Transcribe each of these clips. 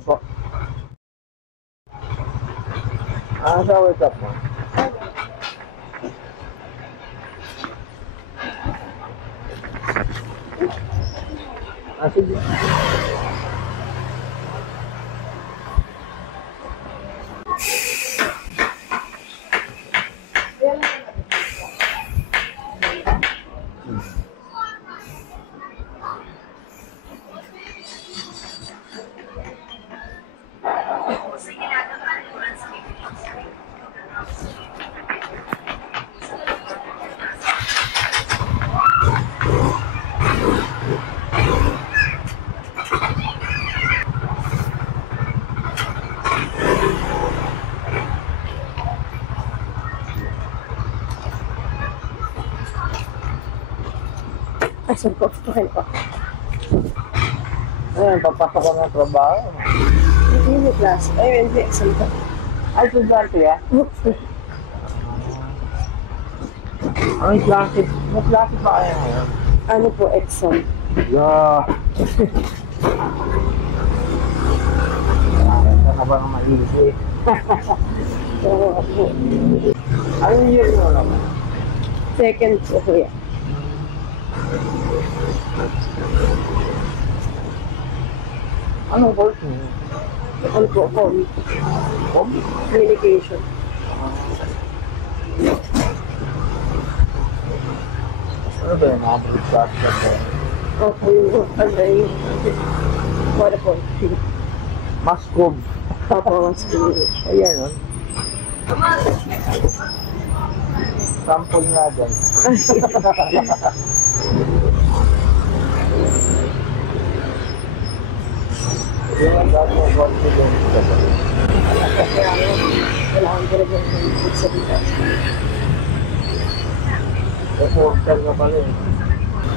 Po. Sa wake up mo. Sige. Asan po? Okay po. Ayan, papasok ko ng trabaho. Hindi may class. Ay, hindi. Asan po? Ay, estudyante ya? Ay, klase. May klase pa kaya ngayon? Ano po, Exxon? Yeah. Kaya ka ba ng maigi? Oo po. Anong year mo naman? Second po, kuya. Anong course mo? Ano po, communication. Ano ba yun? Mga Opo, yung yung what po? Mascom. Opo, mas Ayan yun. Sample nga dyan. Yung ang dami mo confidence ka ba? kaya kailangan ko rin yung sa dito. Reporter ka pala eh.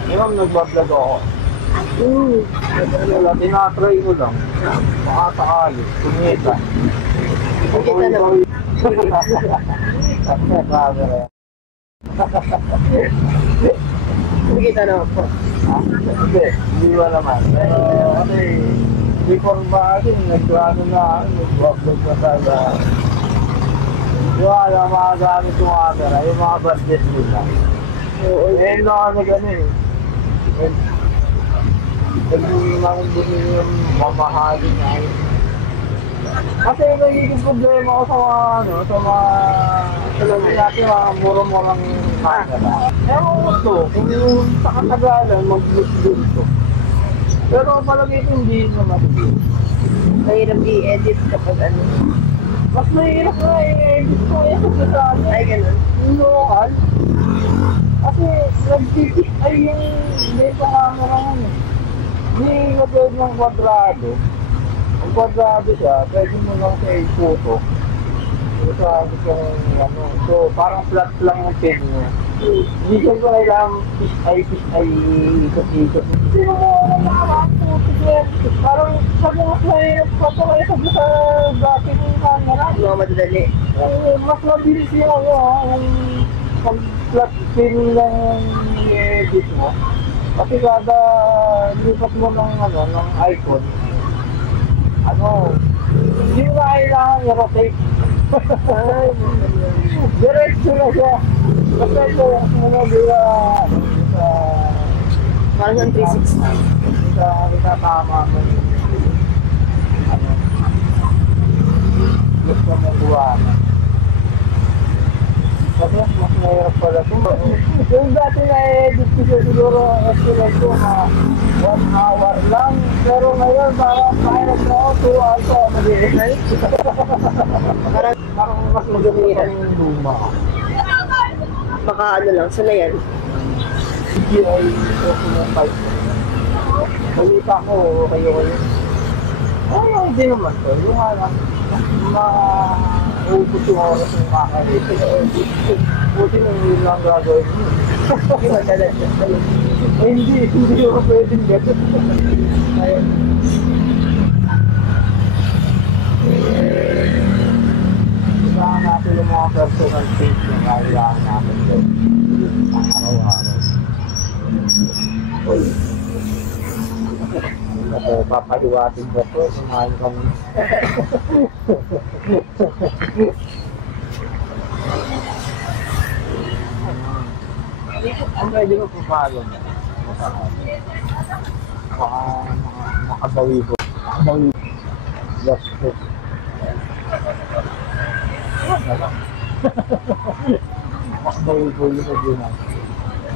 Ngayon nagbablog ako. Wala, tinatry ko lang. Makasakali, kumita. Kumita naman. Kasi camera. Kumita naman po. Hindi ba naman. Pero kasi, before ba kasi, nagplano na, nag-vlog na talaga. Wala, makagamit yung camera, yung mga budget nila. Eh, na kami ganun eh. Hindi namin din yung mamahalin na yun. Kasi nagiging problema ko sa mga, ano, sa mga natin mga murang-murang camera. Ewan ko to, kung sa katagalan, mag-vlog to. Pero palagi ito hindi naman. Mahirap i-edit kapag ano. Mas mahirap na i-edit ko yung sa akin. Ay, ganun. Yung local. Kasi nag-titip ay yung data camera mo. Hindi nag-edit ng kwadrado. Ang kwadrado siya, pwede mo lang sa photo. Sa gusto ano. So, parang flat lang yung pin mo. Hindi siya ko kailangan fish-eye, ikot-ikot. Sino mo lang nakakapagputik yan? Parang sabi mas mahirap pa ito kayo sabi sa dating camera. Mga madadali. Mas mabilis yung ano, yung flat pin lang i-edit mo. Kasi kada lipat mo ng ano, ng icon, hindi mo kailangan i-rotate. Diretso na siya. Kasi ito, bila sa... Parang 360. Sa tama mo. Gusto mong buwan. Kasi mas mahirap pala ito. Yung dati na-edit ko siya siguro ang estimate ko na 1 hour lang. Pero ngayon parang mahirap na ako 2 hours ako mag-edit. Parang mas magamihan yung luma. Baka ano lang, sana yan. CGI ito yung 5. Balita ko, kayo. Ay, hindi naman to. Yung alam, maubos yung oras yung makalit. Buti nang yun lang gagawin mo. Hindi ko pwedeng gano'n. Ayun. Kailangan natin yung mga personal things na kailangan natin doon. Ang araw-araw. Uy. papahiwatin ko ito. Kumain kami. Ang pwede ko pupalo niya. Makabawi ko. Makabawi ko. Gastos. Makabawi ko yung pag-inan.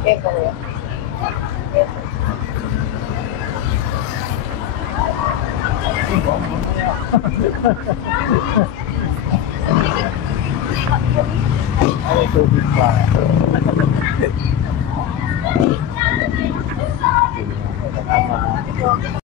Kaya ko yan. Ay, tubig pa.